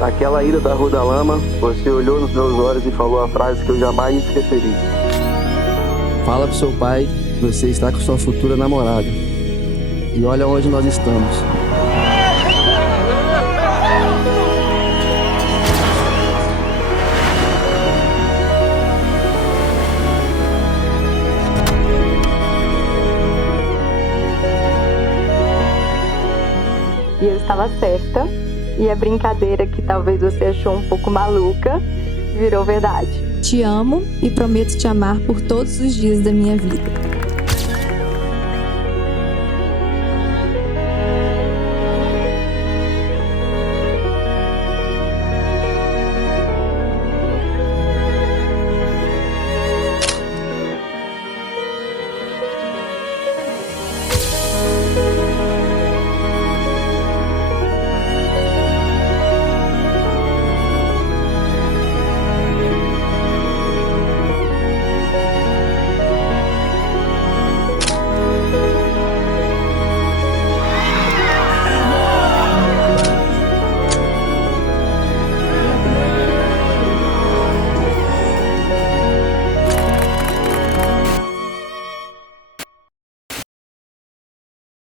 Naquela ida da Rua da Lama, você olhou nos meus olhos e falou a frase que eu jamais esqueceria. Fala pro seu pai que você está com sua futura namorada. E olha onde nós estamos. E eu estava certa, e a brincadeira que talvez você achou um pouco maluca, virou verdade. Te amo e prometo te amar por todos os dias da minha vida.